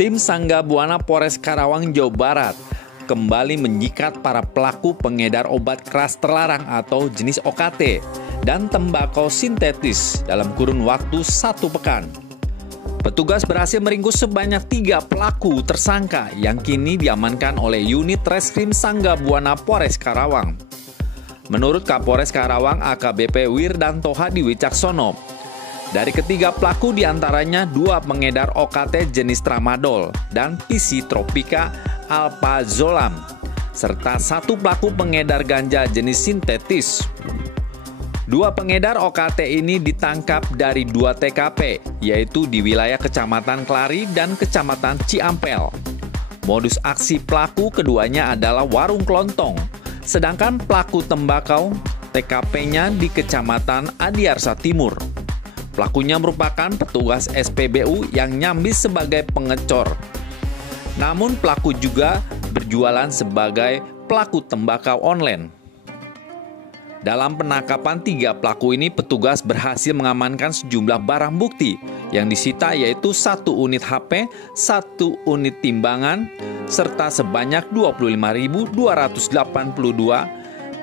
Tim Sangga Buana Polres Karawang, Jawa Barat kembali menyikat para pelaku pengedar obat keras terlarang atau jenis OKT dan tembakau sintetis dalam kurun waktu 1 pekan. Petugas berhasil meringkus sebanyak 3 pelaku tersangka yang kini diamankan oleh unit Reskrim Sangga Buana Polres Karawang. Menurut Kapolres Karawang AKBP Wirdanto Hadi Wicaksono, dari ketiga pelaku diantaranya 2 pengedar OKT jenis tramadol dan psikotropa alprazolam, serta 1 pelaku pengedar ganja jenis sintetis. 2 pengedar OKT ini ditangkap dari 2 TKP, yaitu di wilayah Kecamatan Klari dan Kecamatan Ciampel. Modus aksi pelaku keduanya adalah warung kelontong, sedangkan pelaku tembakau TKP-nya di Kecamatan Adiarsa Timur. Pelakunya merupakan petugas SPBU yang nyambis sebagai pengecor. Namun pelaku juga berjualan sebagai pelaku tembakau online. Dalam penangkapan 3 pelaku ini, petugas berhasil mengamankan sejumlah barang bukti yang disita, yaitu 1 unit HP, 1 unit timbangan, serta sebanyak 25.282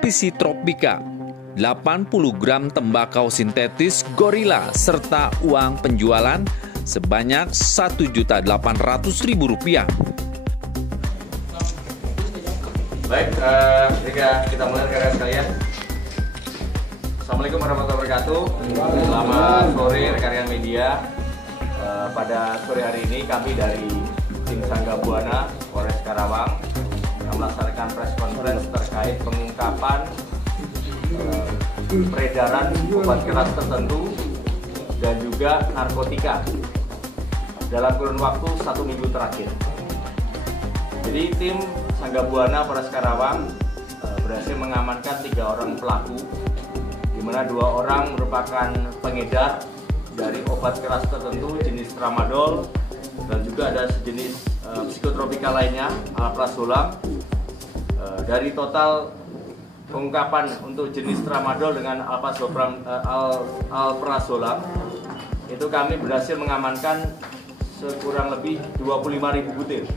psikotropa, 80 gram tembakau sintetis Gorilla, serta uang penjualan sebanyak Rp1.800.000. Baik, kita mulai rekan-rekan sekalian. Assalamualaikum warahmatullahi wabarakatuh. Selamat sore rekan-rekan media. Pada sore hari ini kami dari tim Sangga Buana Polres Karawang melaksanakan press conference terkait pengungkapan peredaran obat keras tertentu dan juga narkotika dalam kurun waktu 1 minggu terakhir. Jadi tim Sangga Buana Polres Karawang berhasil mengamankan 3 orang pelaku, di mana 2 orang merupakan pengedar dari obat keras tertentu jenis tramadol dan juga ada sejenis psikotropika lainnya alprazolam. Dari total pengungkapan untuk jenis tramadol dengan alprazolam itu kami berhasil mengamankan sekurang lebih 25.000 butir.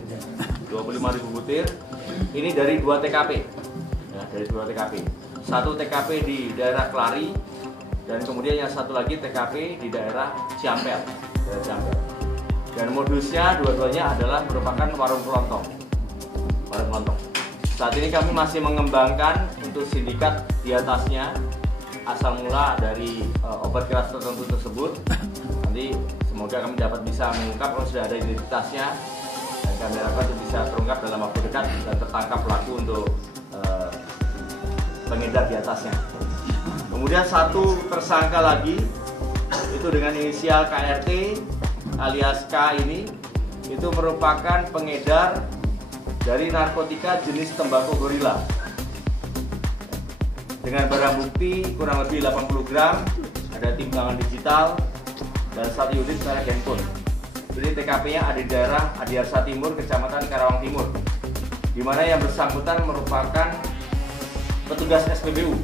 25.000 butir ini dari 2 TKP. Ya, dari 2 TKP. 1 TKP di daerah Klari dan kemudian yang 1 lagi TKP di daerah Ciampel. Dan modusnya dua-duanya adalah merupakan warung kelontong. Saat ini kami masih mengembangkan untuk sindikat di atasnya, asal mula dari obat keras tertentu tersebut. Nanti semoga kami dapat bisa mengungkap kalau sudah ada identitasnya, dan kami harapkan itu bisa terungkap dalam waktu dekat dan tertangkap pelaku untuk pengedar di atasnya. Kemudian 1 tersangka lagi itu dengan inisial KRT alias K ini, itu merupakan pengedar dari narkotika jenis tembakau Gorilla dengan barang bukti kurang lebih 80 gram, ada timbangan digital dan 1 unit merek handphone. Jadi TKP-nya ada di daerah Adiarsa Timur, Kecamatan Karawang Timur, di mana yang bersangkutan merupakan petugas SPBU.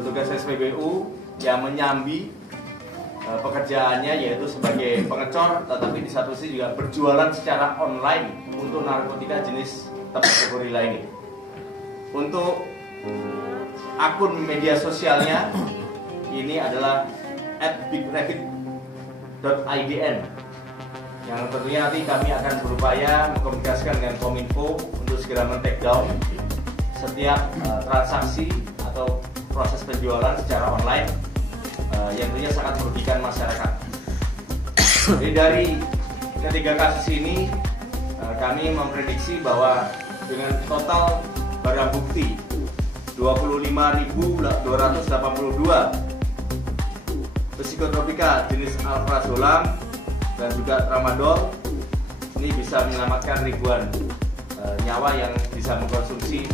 Petugas SPBU yang menyambi pekerjaannya yaitu sebagai pengecor, tetapi di satu sisi juga berjualan secara online untuk narkotika jenis tembakau Gorilla ini. Untuk akun media sosialnya ini adalah @bigrabbit.idn, yang tentunya nanti kami akan berupaya mengkomunikasikan dengan Kominfo untuk segera men-take down setiap transaksi atau proses penjualan secara online yang tentunya sangat merugikan masyarakat. Jadi dari ketiga kasus ini kami memprediksi bahwa dengan total barang bukti 25.282 psikotropika jenis alprazolam dan juga tramadol, ini bisa menyelamatkan ribuan nyawa yang bisa mengkonsumsi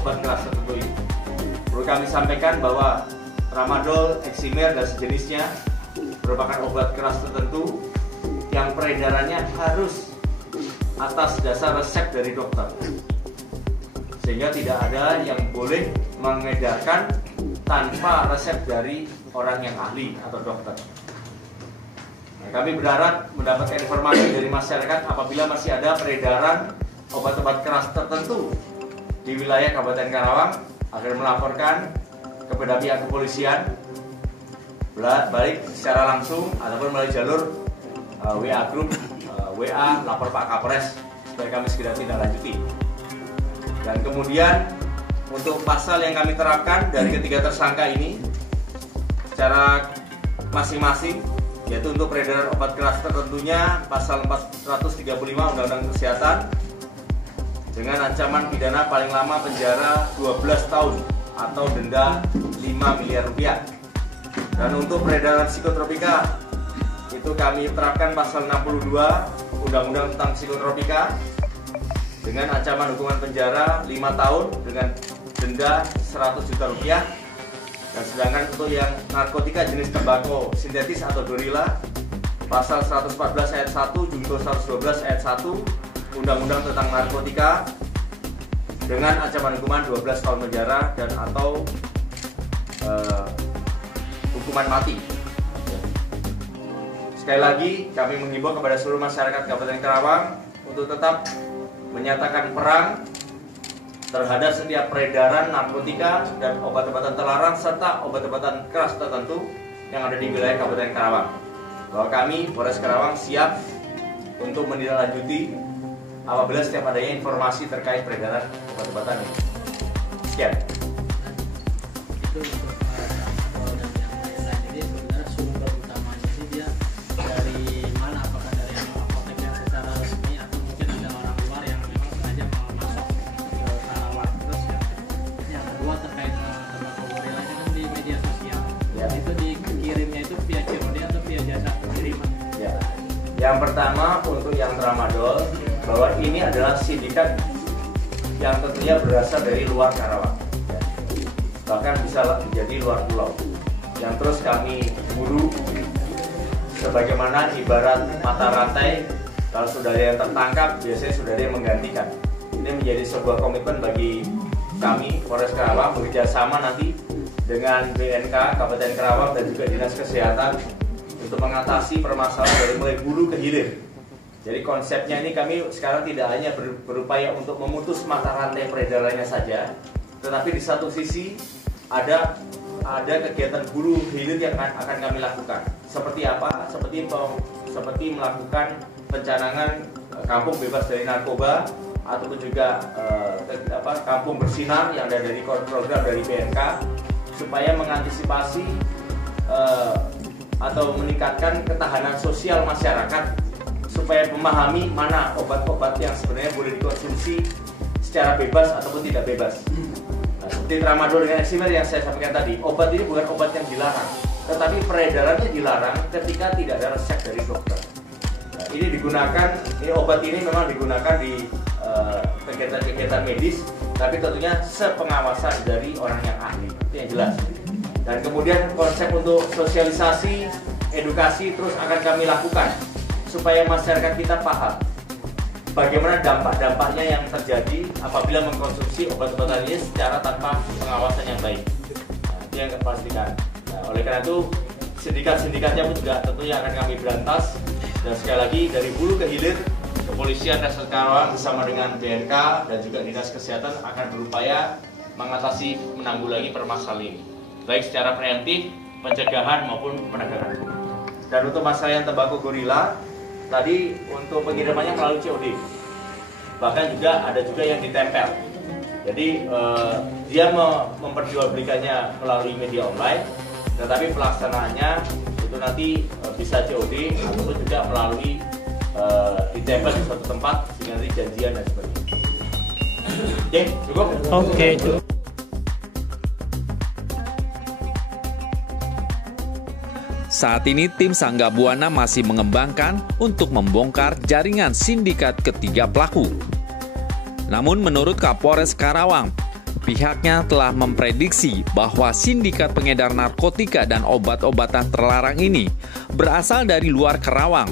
obat keras tertentu ini. Perlu kami sampaikan bahwa tramadol, eksimer dan sejenisnya merupakan obat keras tertentu yang peredarannya harus atas dasar resep dari dokter, sehingga tidak ada yang boleh mengedarkan tanpa resep dari orang yang ahli atau dokter. kami berharap mendapatkan informasi dari masyarakat apabila masih ada peredaran obat-obat keras tertentu di wilayah Kabupaten Karawang agar melaporkan kepada pihak kepolisian, baik secara langsung ataupun melalui jalur WA Group, WA lapor Pak Kapolres, supaya kami segera tindak lanjuti. Dan kemudian untuk pasal yang kami terapkan dari ketiga tersangka ini secara masing-masing, yaitu untuk peredaran obat keras tertentunya pasal 435 Undang-Undang Kesehatan dengan ancaman pidana paling lama penjara 12 tahun atau denda 5 miliar rupiah. Dan untuk peredaran psikotropika itu kami terapkan pasal 62 Undang-Undang tentang psikotropika dengan ancaman hukuman penjara 5 tahun dengan denda 100 juta rupiah. Dan sedangkan untuk yang narkotika jenis tembakau sintetis atau gorila pasal 114 ayat 1 junto 112 ayat 1 Undang-Undang tentang narkotika dengan ancaman hukuman 12 tahun penjara dan atau hukuman mati. Sekali lagi kami menghimbau kepada seluruh masyarakat Kabupaten Karawang untuk tetap menyatakan perang terhadap setiap peredaran narkotika dan obat-obatan terlarang serta obat-obatan keras tertentu yang ada di wilayah Kabupaten Karawang. Bahwa kami, Polres Karawang, siap untuk menindaklanjuti apabila setiap adanya informasi terkait peredaran obat-obatan ini. Sekian. Itu untuk dan yang lain-lain ini sebenarnya sumber utamanya ini dia dari mana? Apakah dari apotek yang secara resmi atau mungkin ada orang luar yang memang sengaja masuk ke Karawang? Terus yang kedua terkait tembakau gorila ini kan di media sosial. Ya. Itu dikirimnya itu via COD atau via jasa pengiriman? Ya. Yang pertama untuk yang tramadol, bahwa ini adalah sindikat yang tentunya berasal dari luar Karawang, ya. Bahkan bisa menjadi luar pulau. Yang terus kami buru, sebagaimana ibarat mata rantai, kalau saudara yang tertangkap biasanya saudara yang menggantikan. Ini menjadi sebuah komitmen bagi kami Polres Karawang bekerja sama nanti dengan BNK Kabupaten Karawang dan juga Dinas Kesehatan untuk mengatasi permasalahan dari mulai hulu ke hilir. Jadi konsepnya ini kami sekarang tidak hanya berupaya untuk memutus mata rantai peredarannya saja, tetapi di satu sisi ada kegiatan hulu hilir yang akan kami lakukan. Seperti apa? Seperti melakukan pencanangan kampung bebas dari narkoba ataupun juga kampung bersinar yang ada dari program dari BNK supaya mengantisipasi atau meningkatkan ketahanan sosial masyarakat supaya memahami mana obat-obat yang sebenarnya boleh dikonsumsi secara bebas ataupun tidak bebas. Nah, seperti tramadol dengan eksimer yang saya sampaikan tadi, obat ini bukan obat yang dilarang, tetapi peredarannya dilarang ketika tidak ada resep dari dokter. Nah, obat ini memang digunakan di kegiatan-kegiatan medis, tapi tentunya sepengawasan dari orang yang ahli, itu yang jelas. Dan kemudian konsep untuk sosialisasi, edukasi terus akan kami lakukan supaya masyarakat kita paham bagaimana dampak-dampaknya yang terjadi apabila mengkonsumsi obat-obatan ini secara tanpa pengawasan yang baik. Nah, itu yang kami pastikan. Nah, oleh karena itu sindikat-sindikatnya pun juga tentunya akan kami berantas. Dan sekali lagi dari hulu ke hilir, Kepolisian Resort Karawang bersama dengan BNK dan juga Dinas Kesehatan akan berupaya mengatasi menanggulangi permasalahan ini, baik secara preventif, pencegahan maupun penegakan hukum. Dan untuk masalah yang tembakau gorila, tadi untuk pengirimannya melalui COD, bahkan juga ada juga yang ditempel. Jadi dia memperjualbelikannya melalui media online, tetapi pelaksanaannya itu nanti bisa COD ataupun juga melalui ditempel di suatu tempat dengan janjian dan sebagainya. Oke, cukup? Oke, cukup. Saat ini tim Sangga Buana masih mengembangkan untuk membongkar jaringan sindikat ketiga pelaku. Namun menurut Kapolres Karawang, pihaknya telah memprediksi bahwa sindikat pengedar narkotika dan obat-obatan terlarang ini berasal dari luar Karawang.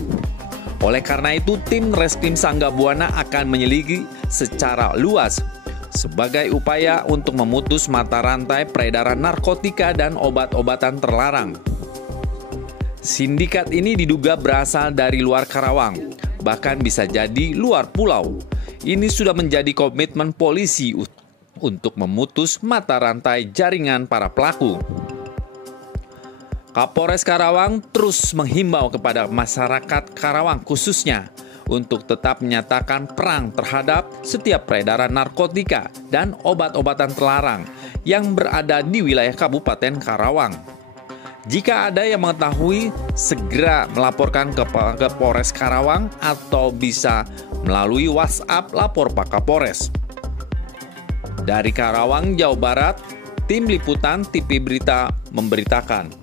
Oleh karena itu, tim Reskrim Sangga Buana akan menyelidiki secara luas sebagai upaya untuk memutus mata rantai peredaran narkotika dan obat-obatan terlarang. Sindikat ini diduga berasal dari luar Karawang, bahkan bisa jadi luar pulau. Ini sudah menjadi komitmen polisi untuk memutus mata rantai jaringan para pelaku. Kapolres Karawang terus menghimbau kepada masyarakat Karawang khususnya untuk tetap menyatakan perang terhadap setiap peredaran narkotika dan obat-obatan terlarang yang berada di wilayah Kabupaten Karawang. Jika ada yang mengetahui, segera melaporkan ke Polres Karawang atau bisa melalui WhatsApp lapor Pak Kapolres. Dari Karawang, Jawa Barat, Tim Liputan TV Berita memberitakan.